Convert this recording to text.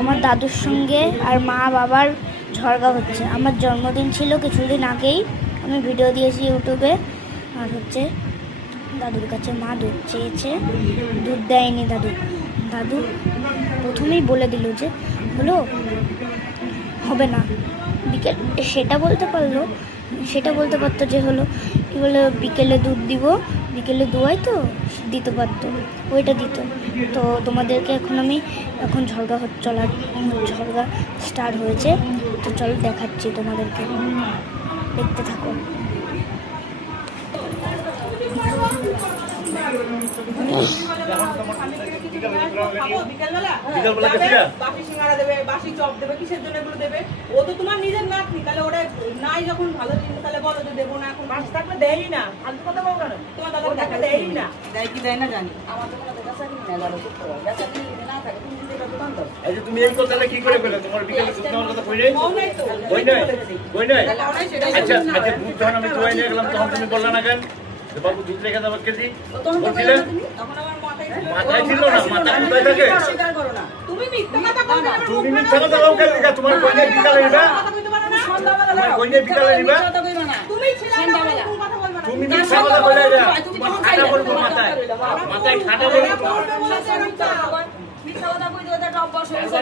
আমার দাদুর সঙ্গে আর মা বাবার ঝগড়া হচ্ছে। আমার জন্মদিন ছিল কিছুদিন আগেই, আমি ভিডিও দিয়েছি ইউটিউবে। আর হচ্ছে দাদুর কাছে মা দুধ চেয়েছে, দুধ দেয়নি দাদু প্রথমেই বলে দিল যে হলো হবে না। বিকেল সেটা বলতে পারতো যে হলো কি বলে বিকেলে দুধ দিব, বিকেলে দুয়াই তো দিতে পারতো, ওইটা দিত। তো তোমাদেরকে এখন ঝগড়া স্টার্ট হয়েছে, তো চলো দেখাচ্ছি তোমাদেরকে, দেখতে থাকো। ও তো তোমার নিজের নাতনি, তাহলে ওরা নাই যখন ভালো দিন তাহলে বলো যে দেবো না, এখন বাস থাকলে দেয়ই না। ফালতু কথা বলো কেন? তোমার দাদা টাকা দেয়ই না, দেয় কি দেয় না জানি। আমার তো কোনো দেখা না দাদা চুপ করো, দেখা না থাকে তুমি যদি এটা দোকান দাও। এই যে তুমি এই কথাটা কি করে বলে তোমার বিকেলে দুধ নেওয়ার কথা কই নাই? কই নাই। আচ্ছা দুধ যখন আমি দোয়াই নিয়ে গেলাম তখন তুমি বললা না কেন যে বাবু দুধ রেখে দাও কেজি? বলছিলে তখন আমার মাথায় ছিল না, মাথা কোথায় থাকে? স্বীকার করো না, তুমি মিথ্যা কথা বলবে না। তুমি মিথ্যা কথা বলো কেন? তোমার কই নাই বিকালে নিবা? তোমার কই নাই বিকালে নিবা? তুমি ছিলে না, কথা বলবে না। তুমি মিথ্যা কথা বলে যা, তোমার খাটা পড়বে মাথায় খাটা পড়বে। মিথ্যা কথা কই দিও, এটা অভ্যাস হয়ে গেছে।